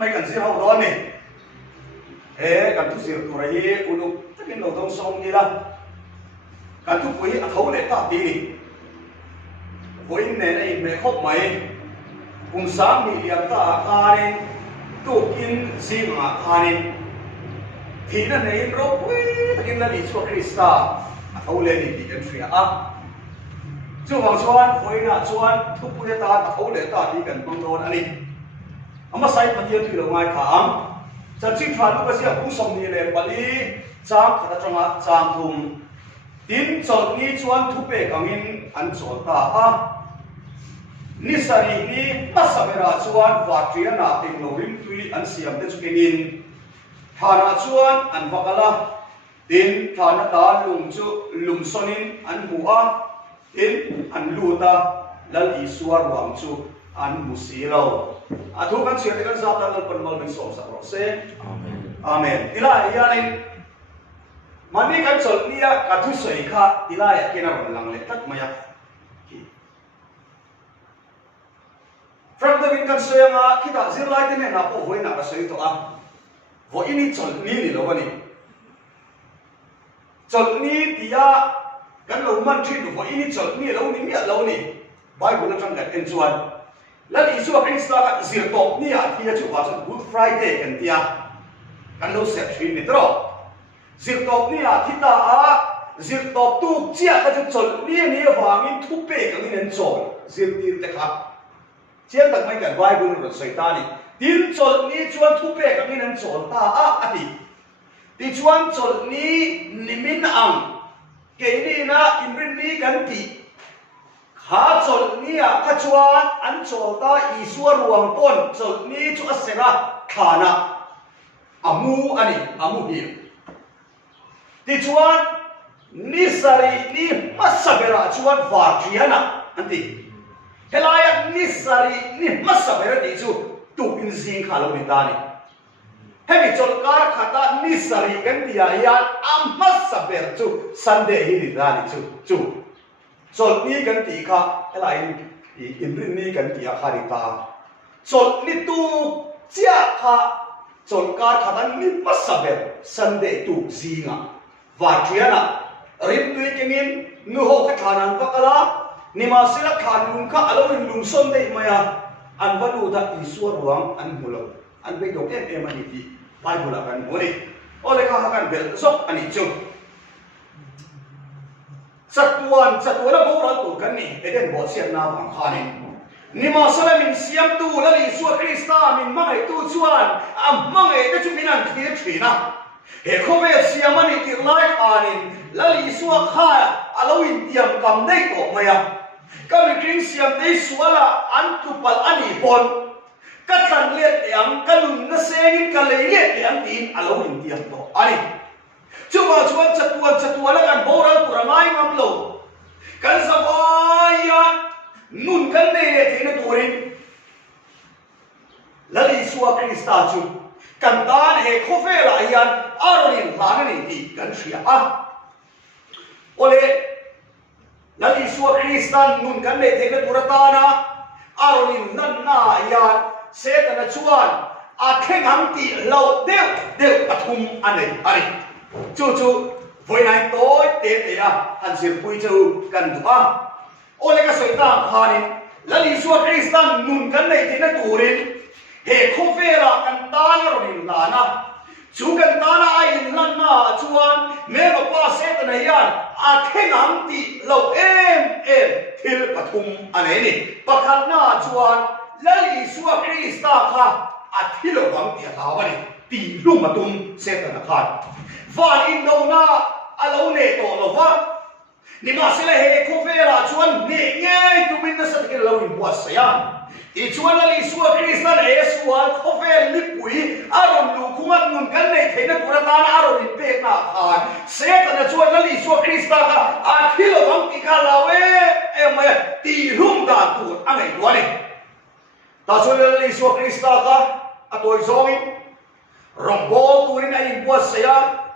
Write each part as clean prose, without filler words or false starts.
mấy cần gì hậu đó này cần thu diệt tụi này ulu tất nhiên đầu đông sông như là cần thu quý thấu để ta tí này với nền này mẹ khóc mày cùng sáng bị liệp ta khai nên tụ in gì mà khai nên thì nó này rồi quý tất nhiên là đi cho Krista thấu lên thì cái chuyện chú hoàng chuan với na chuan thu quý ta thấu để ta đi cần băng đồn anh đi mà sai mà thiên thủy là ngoài khám chân chính phản lúc bây giờ cũng sống như này bởi vì trang khá trong á trang thùng tin chọn ni chuan thu bê càng in ăn chọn ta ni sari ni pasabera chuan và trian na tình lâu rim tuy ăn siam đến chụp in thana chuan ăn vakala tin thana ta lum sonin ăn mua tin ăn luta lal isuar wang chu ăn musilo thu kan chuyện kan zat dal pan mal bin som sa ro se amen tila yanin mani kan chol nia ka thu soi kha tila ya kena ron lang le tak maya from the win kan soyanga kita zir lai tene na po voi na ka soi to vo ini chol ni lo bani chol ni tia kan lo man thi vo ini chol ni lo ni lo ni bible atang ka en chuan lần Isu Krista ka zir top ni a thia chu wa Good Friday kan tia kan lo set thin ni tro zir top ni a thita zir top tu chia ka chu chol ni wangin thu pe kan in chol zir tir te kha chiang tak mai kan Bible ro soi ta ni tin chol ni chuan thu pe kan in chol ta ati ti chuan chol ni nimin ang ke ni na imrin ni kan ti ha chol ni ka chuan an chol ta isua ruang pon chol ni chu asera khana amu hi ti chuan ni sari ni masabera chuan va triana anti helaya ni sari ni masabera ti chu tu in sing khalo ni ta ni hemi chol kar khata ni sari kan ti ya am masaber chu sunday hi ni ta ni chu chol ni kan ti kha helai in rin ni kan ti kha ri ta chol ni tu chia kha chol kar kha dan ni pasaber sunday tu zinga wa triana rim tu kengin nu ho kha thanan vakala ni ma sila khan lung kha alo in lung som dei maya an valu da isua ruang an mulo an be dok em ani ti bible kan mori ole kha kan bel sok ani chu satuan na boral tu kan ni eden bo siam na wang khanin ni ma sala min siam tu la li su Krista min mangai tu chuan am mangai ta chu minan thir thina he khove siam ani ti lai khanin la li su kha aloin tiam kam dei ko maya ka mi kring siam dei suala an tu pal ani pon ka than let yang ka lun na sengin ka lei let yang tin aloin tiam to ani cuma chatuan la kan boral purangai ngaplo kan sabaya nun kan ne thina turin lali suwa Krista chu kan dan he khofela yan aronin lanani ti kan thria ole lali suwa Krista nun kan ne thina turatana aronin nan na yan setana chuan a khengam ti lo deu pathum ani chu voi nai tối te han sir pui chu kan du ole ka soi ta khanin lali su Krista nun kan nei thina turin he khofera kan tan ro ni lana chu kan tana ai lan na chuan me ba pa se ta nei yan a khengam ti lo em thil pathum ane ni pakhat na chuan lali su Krista kha a thilo wang ti lawani ti lum matum se ta na khan van in đâu na alo ne to lo va ni ma sila he khofera chuan ne nge tu min na sat ke lo in buat saya ti chuan ali su Krista e sual khofel ni pui aron lu khumat nun kan nei theina turata na aron in pek na khan se ta na chuan ali su Krista ka a thilo bang ki kha lawe e ma ti rum da tu angai duani ta chuan ali su Krista ka atoi zongin rombo turin ai buat saya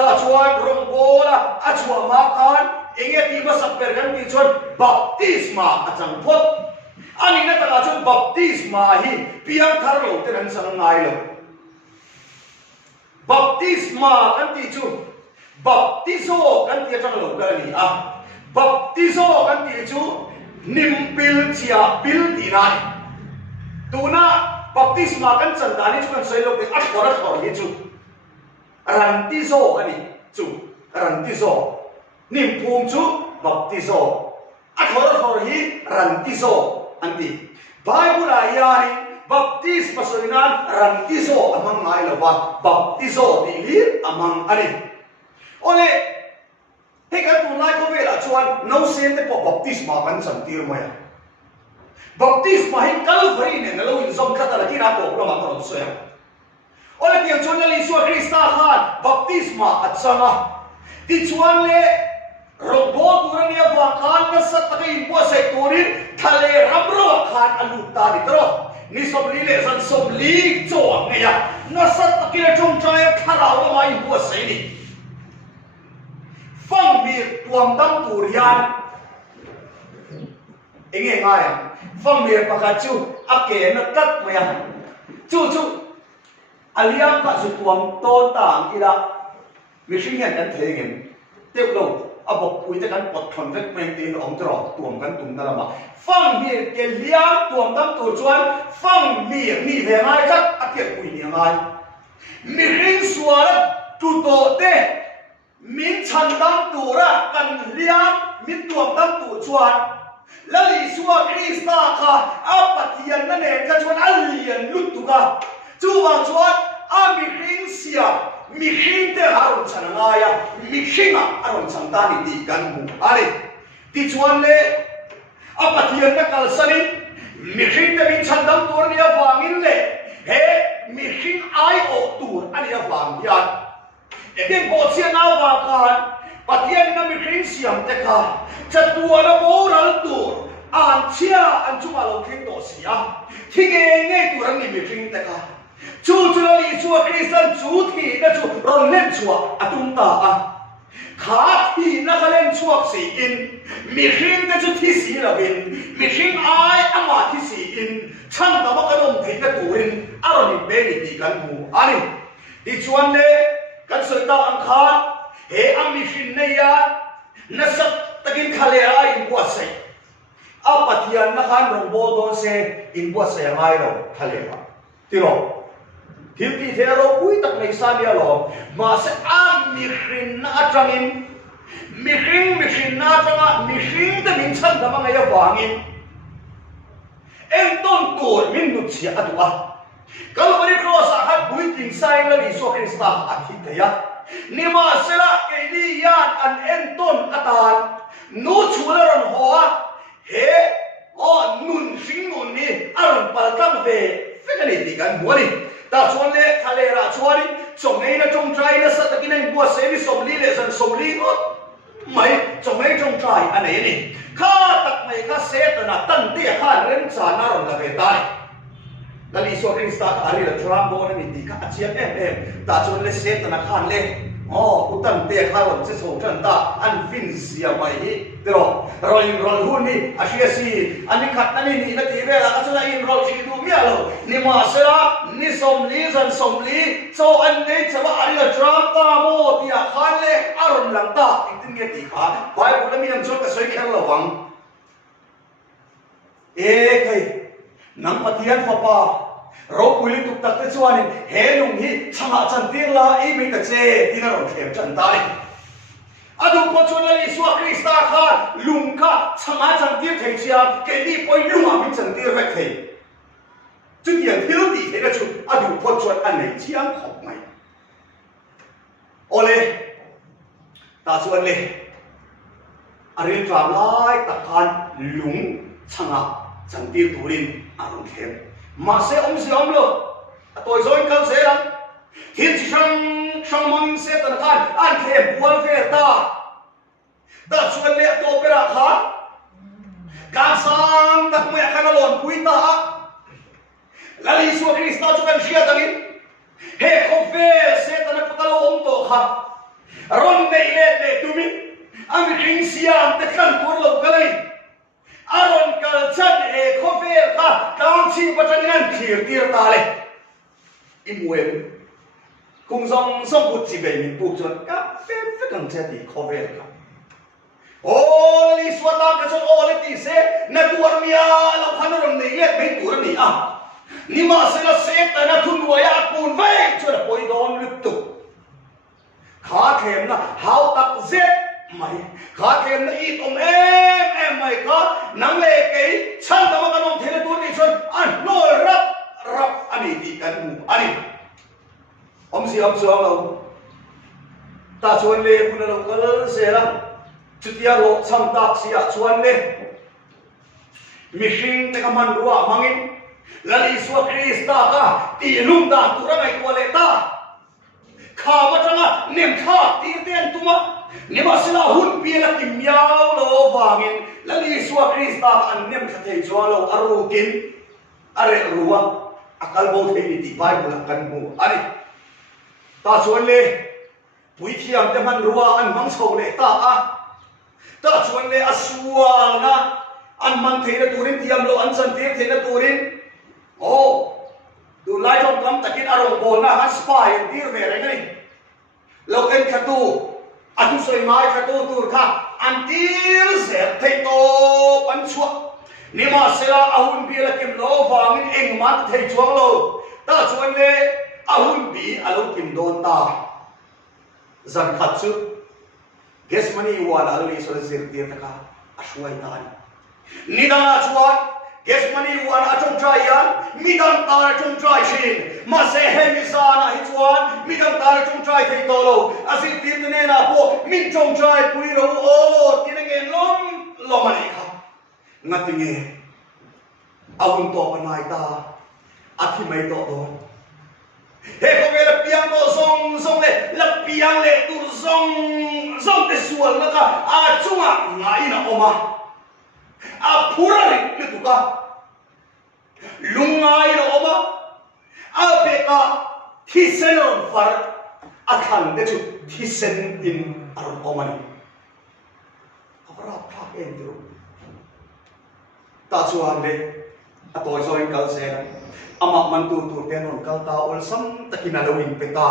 ta chuan rombola a chua ma khan enge ti ma sakper kan ti chuan baptisma a chang phot ani na taka chun baptisma hi piang thar lo te ran sang ngai lo baptisma kan ti chu baptizo kan ti chang lo ka ni a baptizo kan ti chu nimpil chia pil ti nai tuna baptisma kan chan da ni chu kan sei lo te a thora thor hi chu rantizo ani chu rantizo nim phum chu baptizo a thora thor hi rantizo anti bible ayani baptisma soinan rantizo amang ngai lo ba baptizo ti lir amang ani ole he kan tu lai ko vela chuan no sem te po baptisma kan chan tir maya baptisma hi calvary ne lo in zom khata la ki ra ko ma ko so ya ole ti chuan le Isu Krista khan baptisma achanga ti chuan le robo durania wa khan na sat ta in po sai turin thale ramro khan alu ta ni tro ni somli le san somli cho ne ya na sat ta ki chong chai khara wa mai po sai ni phong mi tuam dam turian enge ngai phong mi pakachu ake na tat mo ya chu aliam ka su tuam to tang ila mi shingan kan thegen teu lo abok pui te kan pot thon vek meng te ong tro tuam kan tum na ma phong mi ke liam tuam dam tur chuan phong mi ni ve ngai kat ake pui ni ngai mi ring sual tu to te min chan dam tura kan liam min tuam dam tu chuan lali suwa Krista kha apatian na ne ka chuan alian lutuka chuwa chuan a mi ring sia mi ring te harun chan ngaya mi hinga aron chan ta ni ti kan mu ale ti chuan le apatian na kal sani mi ring te min chan dam tur ni awangin le he mi ring ai o tur ani awang yan eken bo chian awa kan patian na mi ring siam te kha chatua na moral tur an chia an chuma lo thing do sia thing nge turan ni mi ring te kha chu lo Isu Kristan chu thi na chu ron len chua atum ta a kha thi na ka len chuak si in mi ring te chu thi si la bin mi ring ai ama thi si in chang da ma ka ron thei na turin aron ni be ni ti kan mu ani ti chuan le kan soi ta ang kha he am mi shin ne ya na sat takin khale a in bua sai a pathian na khan rong bo don se in bua sai ngai ro khale ba ti ro thil ti the ro pui tak nei sa lia lo ma se am mi rin na atangin mi rin na atanga mi rin te min chan da ma ngai awangin en ton tur min nu chia atua Calvary cross ahat buiting sign la Isu Krista athitaya nima sela ke yan an enton atan nu chula ron hoa he o nun sing nun ni aron palkam ve fekani dikan muani ta chuan le thale ra chuani chong nei na chong trai na sa takin ai bua se ni somli le san somli no mai chong nei chong trai anei ni kha tak mai kha set na tan ti kha ren cha na ron la ve tai Lali Isu Krista ari la tram bo na mi ti ka chia ta chuan le set na khan le utan te kharon se so tan ta an fin sia mai hi tero rol hu ni asia si ani khat ani ni na ti ve la ka chula in rol chi du mi alo ni ma sera ni somli zan somli so an nei chawa ari la tram ta mo ti a khan le aron lang ta itin ge ti kha bible mi ang chol ka soi khel lo wang kai nang patian papa ro puli tuk tak te chuanin he lung hi changa chan tir la e mi ta che tina ron thlem chan tai adu po chon la Isu Krista kha lung kha changa chan tir thei chia ke ni poi lunga mi chan tir vek thei chu tian thil ti the na chu adu po chon an nei chiang khop mai ole ta chuan le ari tram lai takhan lung changa chan tir turin aron thlem ma se om lo atoi zoi kal se ram thiên chi sang mong se tan khan an the bual ve ta chuan le to pera kha ka sang tak me khana lon pui ta lali Isu Krista chu kan sia tangin he ko ve se tan pakalo om to kha ron nei le tumin ang ring siam te kan tur lo kalai aron kal chan e khovel ka kam chi patanan thir tir ta le imwem kung song song bút chỉ về mình buộc cho các phép rất cần che thì khó về cả ô li xóa ta cái chỗ ô li tì xe na tuar mía lâu khăn rồi này lệ mấy tuổi này à nhưng mà sẽ là xe ta na thun đuôi à buồn về cho là bồi đòn lực tục khá thêm là hao tắc giết mày khá thêm là ít em mày có nắng lệ cái chân ta mà cái ông thế là tuột đi chân ăn nồi rắp anh đi thì cái mù anh ông si ông xuống đâu ta chuan lê cũng đâu có lớn xe lắm chút tia lộ sang ta si à chuan lê missing cái man rùa mangin là Isu Krista ka ti lum da tu ra ngai tua lê ta khá mà chăng niệm tha ti tiền tuma niệm asila hun pi la kim yao lo wangin là Isu Krista an niệm thei chuan lo arukin are ruwa akal bo thei ni ti Bible kan mu ani ta chuan le pui thiam te man ruwa an mang chho le ta chuan le asua na an man thei na turin thiam lo an san thei na turin o tu lai jom kam takin arong bol na han spa en dir ve re ngani lo en khatu atu soi mai khatu tur kha an tir se thei to pan chua ni ma sela ahun bi la kim lo wangin eng man thei chuang lo ta chuan le ahun bi alo kim don ta zan khat chu ges mani wala ali so zir tir ta ka ashwai ta ni da chuan ges mani wala atong trai yan midam ta atong trai shin ma se he mi sa na hi chuan midam ta atong trai thei to lo asi tir ne na po min chong trai pui ro o tin nge lom ani kha ngatinge ahun to panai ta athi mai to don he ko ve la piang to song le la piang le tu song te sual na ka a chunga ngai na oma a phura ri tu ka lungai na oma a be ka thi senon far a khan de chu thi sen in ar oma ni avara phak en tu ta chuan le a toy so in kal se amak man tu tenon kal ta ol sam takina lo in peta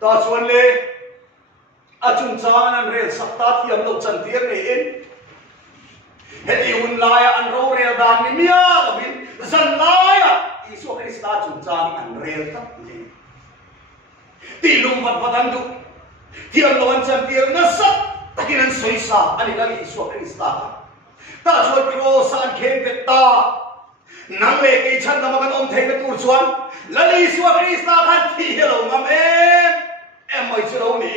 ta chuan le achung chan an rel sakta thiam lo chan tiar nei in heti hun laia an ro rel dan ni mia bin zan laia Isu Krista chung chan an rel tak ni ti lum vat vatan du thiam lo an chan tiar na sat takin an soi sa ani la Isu Krista ta chuan pro san khem peta nang le ke chan na makan om thei tur chuan lali Isu Krista khan thi lo ngam em mai chu lo ni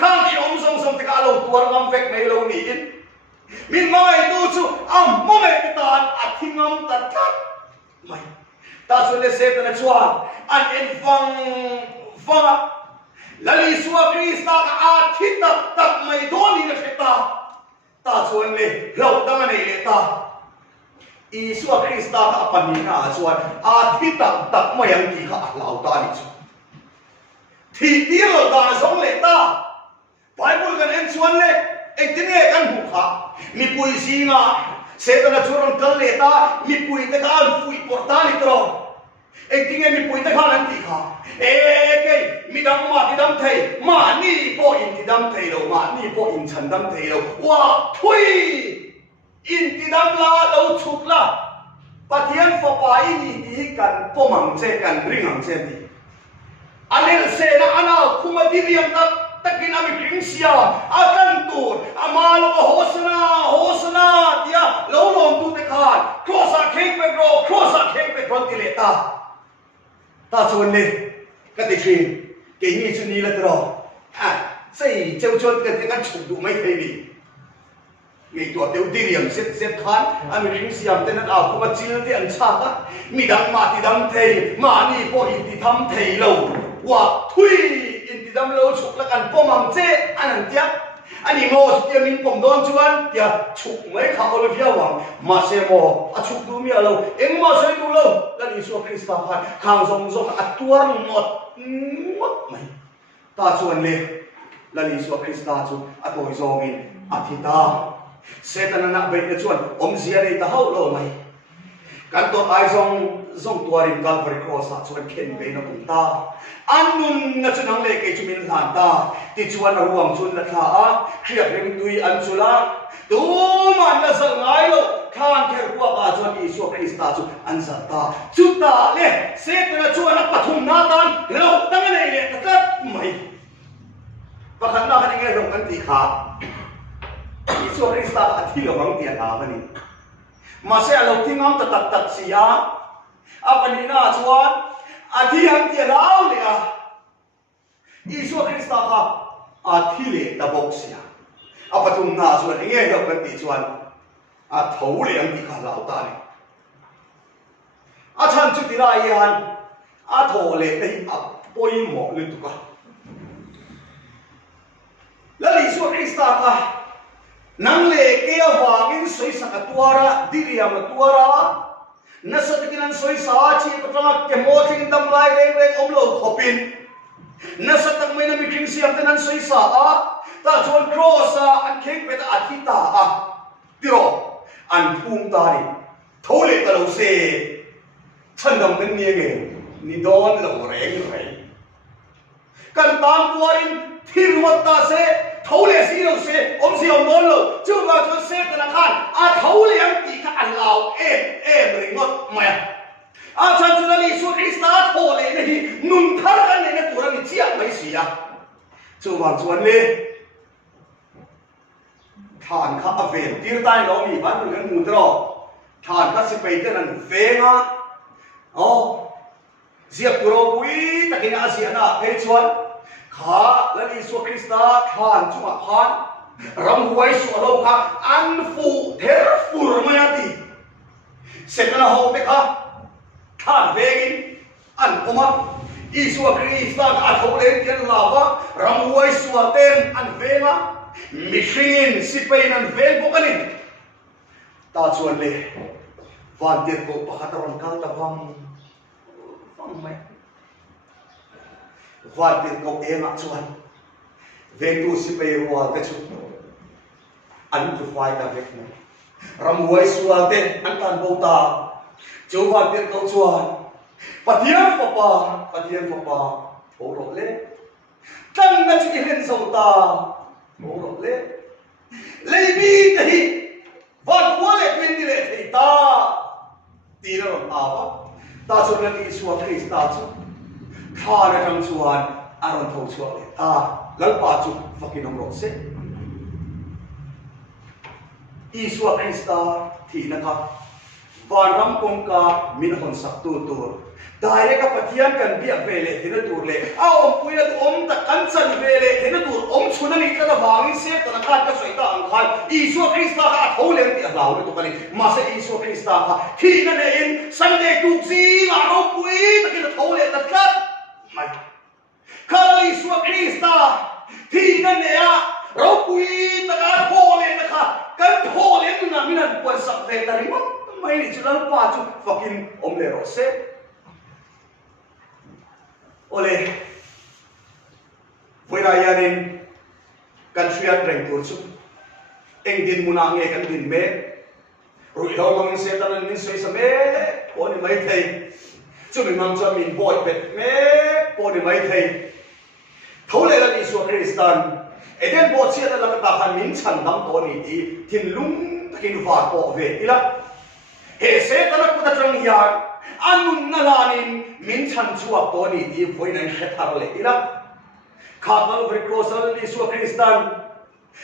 khang ki om song te ka lo tuar ngam vek mai lo ni min mai tu chu am mo me tan athingam tat tat mai ta chu le se ta chuan an en fang lali Isu Krista ka athita tak mai do ni na feta ta chuan le lo dang nei le ta Isu Krista ka panina chuan athita tak mai ang ti kha lau ta ni chu thi ti lo da song le ta Bible kan en chuan le etine kan hu kha mi pui singa se ta na churon kal le ta mi pui te ka fui portani tro etine mi pui te kha nan ti kha ke mi dam ma ti dam thei ma ni po in ti dam thei lo ma ni po in chan dam thei lo wa thui in ti dam la lo chuk la pathian fo pa in ti kan pomang che kan ringang che ti anel se na ana kuma diriam takin ami kingsia akan tur amalo hosna dia lo tu te khan crossa cake pe gro tileta ta chuan le ka ti thin ke ni chu ni la tro sei cheu chon ka te kan chu du mai thei ni ngai to teu diriam set khan ami kingsia te na a kuma chil te an cha ka mi dang ma ti dang thei ma ni po in ti tham thei lo wa thui in ti dam lo chuk la kan pomam che anan tia ani mo tia min pom don chuan tia chuk mai kha olivia wang ma se mo a chuk du mi alo eng ma se du lo la Isu Krista khan khang zong atuar mot mai ta chuan le la Isu Krista chu atoi zong in athita Satan na bay na chuan zia nei ta hau lo mai kan to ai zong tuarin Calvary cross a chuan khen bay na kum ta anun na chunang le ke chumin han ta ti chuan na ruang chun na tha a khriat ring tui an chula tu man na sang ngai lo khan kher kwa ba chuan Isu Krista chu an za ta chu ta le Satan na chuan na pathum na tan lo tang nei le takat mai pakhan na kan nge lo kan ti kha Isu Krista athi lo bang tia ta bani mase alo thingam ta tak sia apani na chuan athi ang tia lao le a Isu Krista kha athi le ta bok sia apatum na chuan nge lo kan ti chuan a thau le ang ti kha lao ta ni a chan chu ti lai han a tho le ei a poi mo le tu ka la Isu Krista kha nang le ke awangin soi sakatuara diriam tuara nasatikinan soi sa chi patanga ke moting dam lai reng omlo khopin nasatak mai na mikring siam tenan soi sa a ta chon cross a an kheng pet athita a tiro an phum ta ri thole ta lo se chandam kan nie ge ni don lo reng rei kan tam tuarin thirwat ta se thấu lệ xí đâu xe ông xí ông môn rồi chưa vào cho xe từ là khan thấu lệ em tí cả ăn lào em rồi ngọt mày chân cho nên Isu Krista thấu lệ này nung thar cái này nó tụi nó bị chiết mấy xí chưa vào cho anh thàn khá về tiêu tai nó bị bán được cái mù đó thàn khá sẽ bị cái này về ngã diệp tụi nó quý ta cái này gì à cái chuan khá là Isu Krista khan chung à khan ram huai su alo kha an phụ ther fur maya ti second ho te kha khan vegin an oma Isu Krista a thau le tian lava ram huai su aten an venga mishing sipain an vel bokanin ta chuan le van tiet ko pakataron kal ta vang mai van tiet ko ema chuan ve tu sipai wa te chu an tu fai ta vek ne ram huai su aten an kan bo ta chu van tiet ko chuan pathian papa tho ro le tan na chi hen so ta tho ro le bi te hi van kwa le twin di le thei ta ti ro ta ba ta chu na Isu Krista chu kha na thang chuan aron tho chu le ta lalpa chu fakin ro se Isu Krista thi na ka van ram kong ka min hon sak tu direct ka pathian kan bia vele thina tur le om puina om ta kan chan vele thina tur om chuna ni ta wangi se ta khat ka soita ang khan Isu Krista ka tholen ti alau le to kani ma se Isu Krista ka thina ne in sunday tu si nga ro pui ta ki thole ta tlat mai ka Isu Krista thina ne a ro pui ta ka thole na kha kan thole tu na minan puan sak ve ta ri mai ni chulang pa chu fucking om le ro se ole voi na yanin kan suya treng tur chu eng din muna nge kan din me rui lo mang se tan nin soi sa me po ni mai thei chu mi mang cha min boy pet me po ni mai thei thole la Isu Kristan eden bo chia la ta khan min chan dam to ni ti thin lung takin va po ve ila he se tan ku ta trang ya anun nalanin min chan chuak to ni ti voinan khethar le ila khatal ve krosal Isu Kristan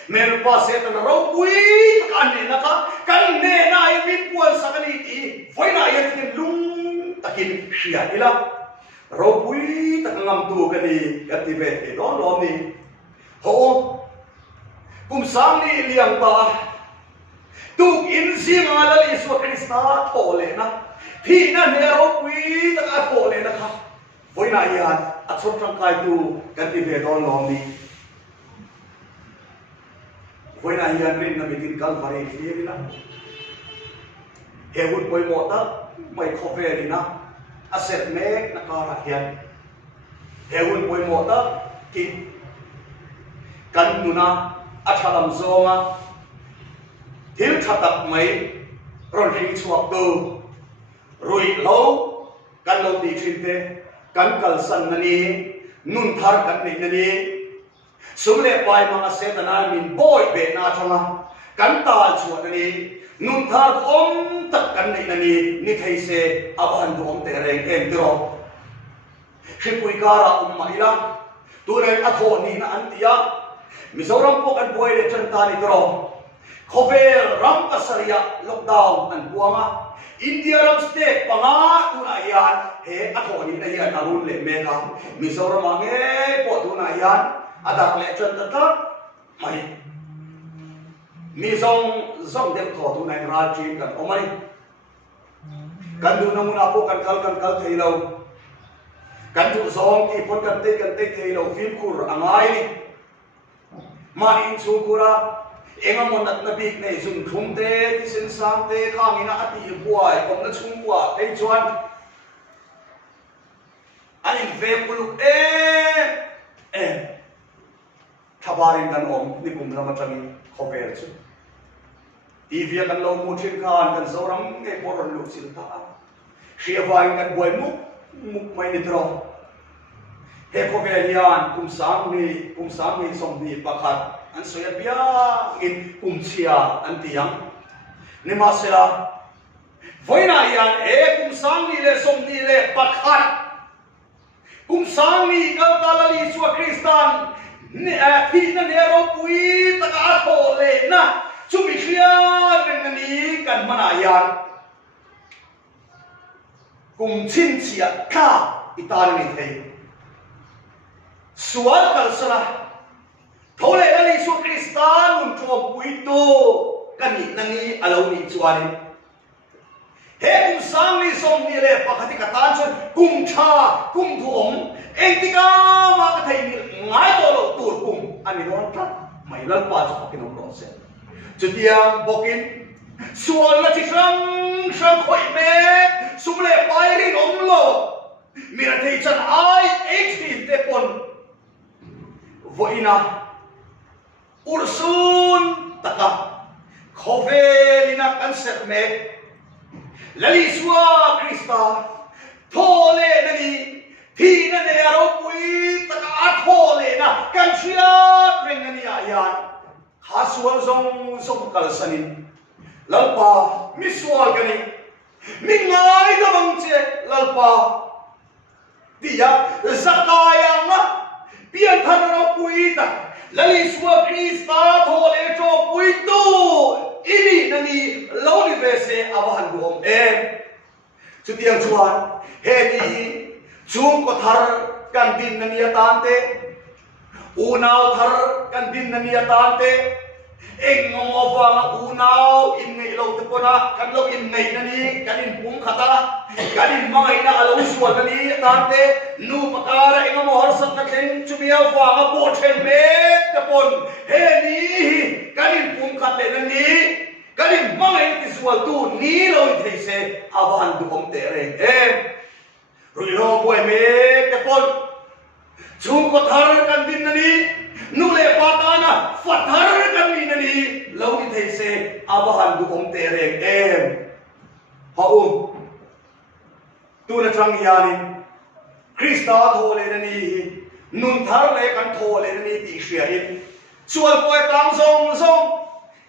men pa se tan ro pui kan ne na ka kan ne na ai min puan sakali ti voina yan tin lung takin khia ila ro pui takangam tu kani kativet e don lo ni ho kum sang ni liang ta tu in sing ala Isu Krista thole na thi na ne ro pui ta ka thole na kha voi na yan a chot tang kai tu kan ti ve don lom ni voi na yan rin na mitin Calvary ni na he hut poi mo ta mai khofe ni na a set me na ka ra hian he hut poi mo ta ki kan nu na a thalam zonga thiếu thật tập mấy rồi riêng chuộc từ rồi lâu căn lâu đi trên thế căn cẩn sân nani nun thar căn này nani sum lệ bài mà sẽ tận ai mình bôi bể na cho mà căn ta chuộc nani nun thar tất căn này nani ni thấy se aban du tệ rèn em đó khi quỳ cara mày lắm tôi này thọ ni na anh tia Mizoram po kan buhay de chân ta ni tro khovel ram kasaria lockdown an buanga India ram state panga tu na yan he atho ni na yan arun le mega Mizoram ange po tu na yan adak le chân ta mai Mizong zong dem tho tu na ra chin kan omai kan du na muna po kan kal thei lo kan tu zong ki pon kan te thei lo film kur angai Manin sukura engamon at nabig na izun kumte tisin samte kangina ati buhay om na sungwa kay chuan aning vepuluk tabarin kan om ni kumna matangin khover chu TV kan lo mu thin kan kan zoram nge poron lu sil ta shiawain kan buhay muk may nitro he khover yan kumsang ni som ni pakhat an soya bia in kumchia an tiang ni masela voina yan kumsang ni le som ni le pakhat kumsang ni kaltalali suwa kristan ni thi na nero pui taka atho le na chumi khia ni kan manayan kumchin chia ka itan ni thei sual kalsala thole ani su kristan un cho puito kani nani alo ni chuani he kum sang ni som ni le pakhati ka tan chon kum tha kum thom entika ma ka thai ni ngai to lo tur kum ani ron ta mai lan pa cho ki no process chutiang bokin sual la chi sang khoi me sum le pai ri om lo mira thei chan ai 18 te pon voina ursun taka khovelina concept me lali suwa krista thole nani thina ne aro pui taka athole na kanchia ringani ayan khasual zong kalsanin lalpa miswal kani mingai da bangche lalpa dia zakaya nga pian thanaro pui ta lali suwa krista thole cho pui tu ini nani loli vese awan gom chutiang chuan he ni chung ko thar kan din nani atante unaw thar kan din nani atante engova na unaw in ngai lo te pona kan lo in ngai nani kan in pum khata kan in mai na alo suwa nani atante nu pakara engamo har sak na theng chumia fa ga bo then me te pon he ni kan in pum khat le nani kan in mai ti suwa tu ni lo thei se awan du om te re rui lo boy me te pon chung ko thar kan din nani nu le patana fathar kan ni nani lo ni thei se awan du om te re ha tu na trang yani krista thole nani nun thar le kan thole nani ti shia in sual boy tang song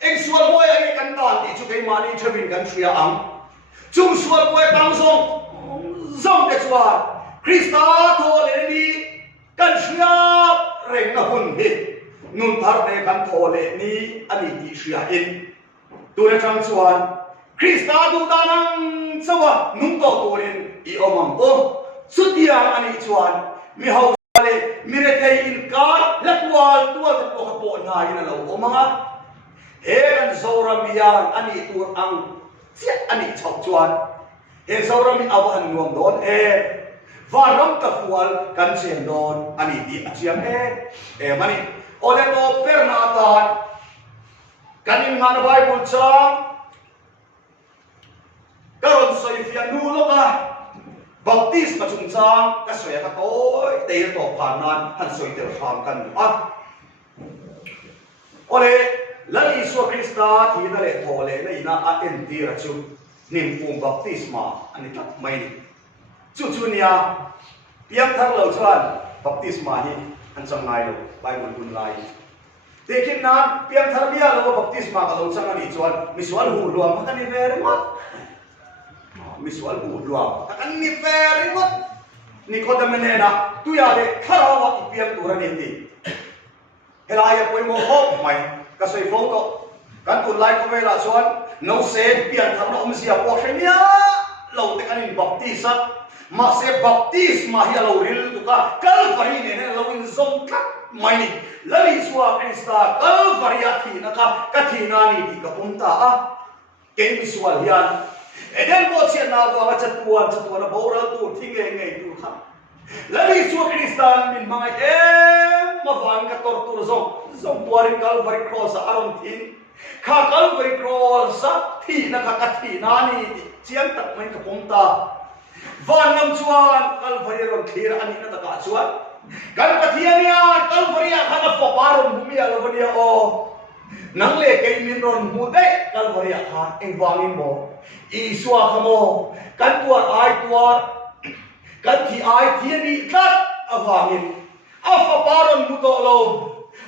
eng sual boy ai kan tan ti chu kai mani thavin kan shia ang chung sual boy tang song te chwa krista thole nani kan shia reng na hun hi nun thar le kan thole ni ani ti shia in tu na trang chuan krista du danang sawa nung to torin i omam sutiang ani chuan mi hau le mire thei in ka lakwal tual te ko po na ina lo omanga he kan zoram yang ani tur ang sia ani chok chuan he zoram mi awan nuam don varam ka fual kan chen don ani di achiam mani ole to perna tan kanin man bible cha karon soi fia nu lo ka baptist ma chung chang ka soya ka toy te to phanan han soi te pham kan ole lal Isu Krista thi na le thole na ina a entira chu nim pum baptisma ani tak mai ni chu nia piam thar lo chuan baptisma hi an changai lo Bible bun lai tekin na piam thar bia lo baptisma ka lo chang ani chuan misual hu luam ka ni very much misual hu luam ka ni very much ni ko da menena tu ya le kharawa piam tu ra ni ti helaya poi mo hop mai ka soi phone to kan tu lai ko vela chuan no se pian thar no sia po shemia lo te kan in baptisa ma se baptisma hi lo ril tu ka Calvary ne lo in zong kat mai ni lali suwa Krista Calvary athi na ka thina ni ti ka punta a ke visual hian eden bo chen na ba chatuan boral tu thinge ngai tu kha lali suwa Krista min mai ma van ka tortur zong tuarin Calvary cross aron thin kha Calvary cross thi na ka thina ni chiang tak mai ka punta van nam chuan Calvary ron clear ani na ta chuan kan pathiania Calvary khana paparon bumia lovania o nang le ke min ron mu de Calvary kha engwangin mo iswa khamo kan tua ai tua kan thi ai thiani kat awangin a paparon mu to lo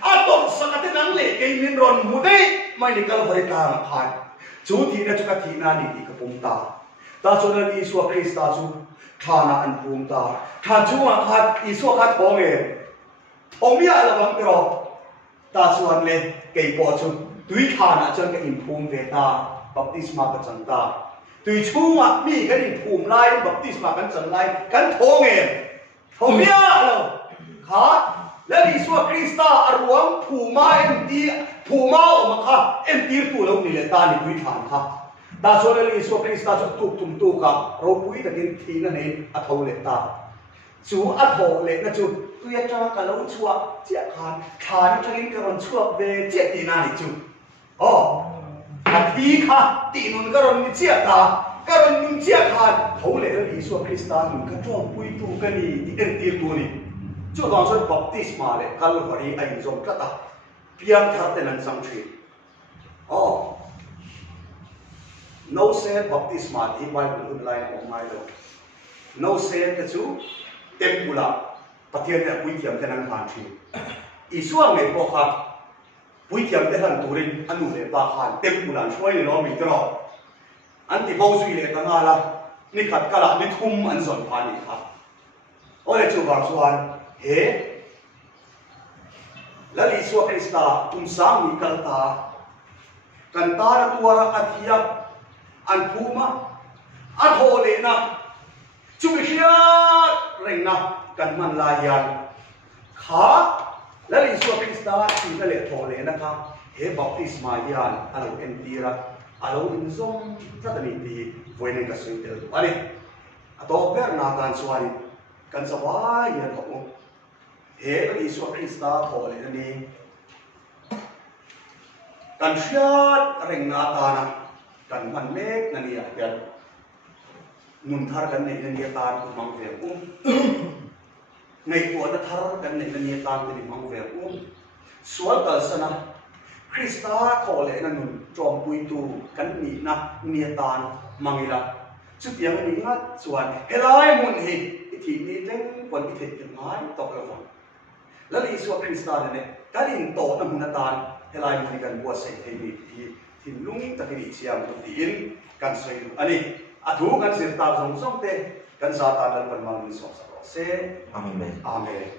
a tor sakate nang le ke min ron mu de mai ni Calvary ka khan chu thi na chu ka thi na ni ti ka pumta ta chona ni Isu Krista chu thana an pumta tha chunga khat Isu khat thonge thomia la bang tro ta chuan le ke po chu tui thana chon ka in phum ve ta baptisma ka chanta tui chunga mi kan in phum lai baptisma kan chan lai kan thonge thomia lo kha le Isu Krista arwam phuma enti phuma o kha enti tu lo ni le ta ni tui than kha ta chona le Isu Krista chu tuk tum tu ka ro pui takin thina ne a thole ta chu a thole na chu tuya cha ka lo chua chia khan takin ka ron chua ve che ti na ni chu o a thi kha ti nun ka ron ni chia ta ka ron nun chia khan thole le Isu Krista nun ka chong pui tu ka ni ti en ti tu ni chu dong so baptisma le Calvary ai zong ka ta piang thar te nan sang thri o no said baptisma di Bible online of my lo no said the two tempula pathian na pui thiam te nan han thi Isu ngai po kha pui thiam te han turin anu le pa khan tempula shoi lo mi tro an ti bo sui le ta nga la ni khat kala ni thum an zon pha ni kha ole chu war chuan he la Isu Krista sang ni kalta kan ta ra tuara athia an phuma a thole na chu hia reng na kan man la yan kha la Isu Krista ti na le thole na kha he baptisma yan alo entira alo in zong ta ni ti voine ka sui tel tu ani ato ber na kan suani kan sawa yan ko he la Isu Krista thole na ni kan hia reng na ta na kan man mek na niya yan nun thar kan nei na niya tan ku mang ve ngai ko na thar kan nei na niya tan ni mang ve sual kal sana Krista thole na nun trom pui tu kan ni na niya tan mangila chu tiang ni ngat chuan helai mun hi thi ni leng pon i the ngai tok la la Isu Krista ne kalin to na mun tan helai mun kan buat sei thei ni tin lung takini chiam tu tin kan soi ani athu kan sir ta zong zong te kan sa ta dan pan mang so sa se amen